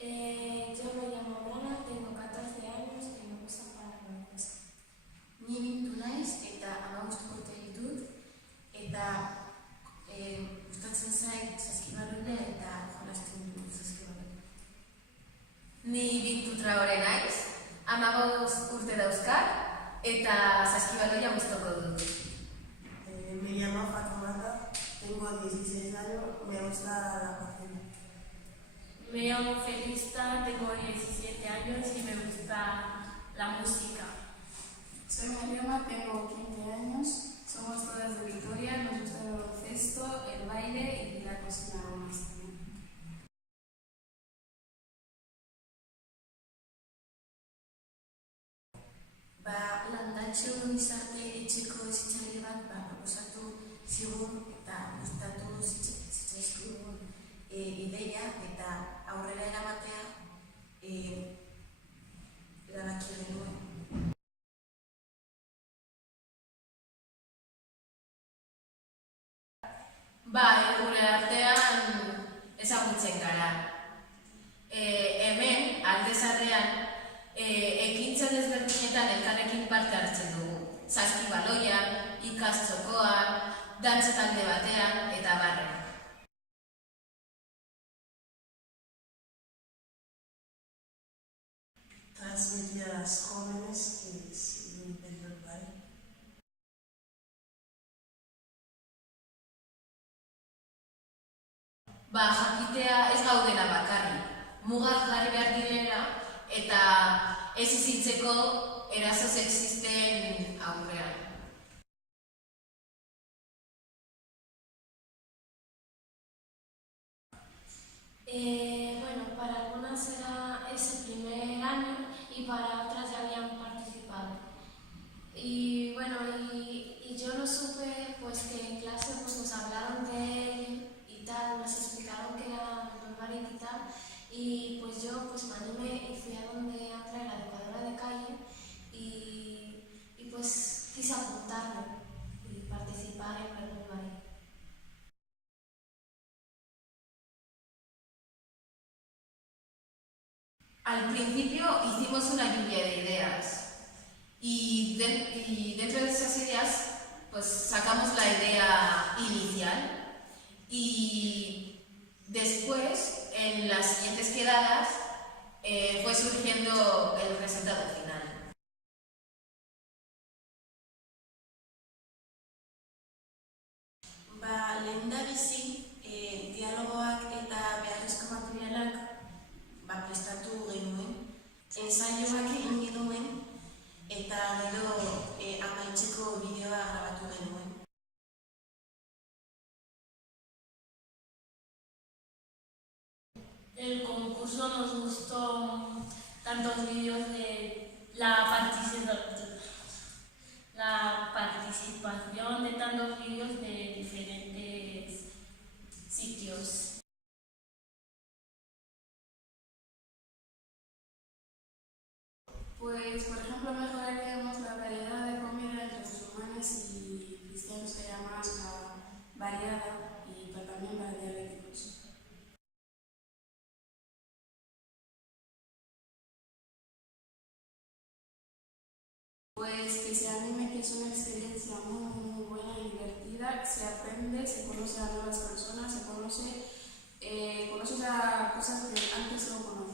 Yo me llamo Brana, tengo 14 años y me gusta jugar a la música. Ni bintu naiz eta 15 urte ditut eta gustatzen zait saskibaloia eta jolasten dut saskibaloia. Ni Bintu Traore naiz, 15 urte dauzkat eta saskibaloia gustoko dut. Me llamo Fatoumata, tengo 16 años, me gusta la cocina. Me llamo Felista, tengo 17 años y me gusta la música. Soy Mariama, tengo 15 años, somos todas de Vitoria, nos gusta el baloncesto, el baile y la cocina más también. Landatxo gizarte etxeko hezitzaileak bat proposatu zigun eta gustatu zitzaizkigun ideia eta aurrera eramatea erabaki genuen. Gure artean ezagutzen gara. Hemen, aldezarrean, ekintza desberdinetan elkarrekin parte hartzen dugu. Saskibaloian, ikastzokoan, dantza talde batean eta barrean. Transmitir a las jóvenes que siguen el baile. Jakitea ez gaudela bakarrik, mugak jarri behar direla eta ez izitzeko eraso sexisten aurrean. Bueno, para algunas era ese primer año y para otras ya habían participado. Y bueno, y yo lo supe pues que en clase pues nos hablaron de ello y tal, nos explicaron que era normal y tal, y pues yo pues me animé y fui a donde Andrea, la educadora de calle, y pues quise apuntarme y participar en el baile. Al principio hicimos una lluvia de ideas y dentro de esas ideas pues sacamos la idea inicial y después en las siguientes quedadas fue surgiendo el resultado final. Lehendabizi dialogoak eta beharrezko materialak prestatu genuen, ensaioak egin genuen eta gero amaitzeko bideoa grabatu genuen. El concurso nos gustó tantos vídeos de la participación de tantos vídeos de diferentes sitios. Pues, por ejemplo, mejoraríamos la variedad de comida entre musulmanes y cristianos, que haya más variada y también para diabéticos. Pues que se anime, que es una experiencia muy buena y divertida, se aprende, se conoce a nuevas personas, se conoce a cosas que antes no conocíamos.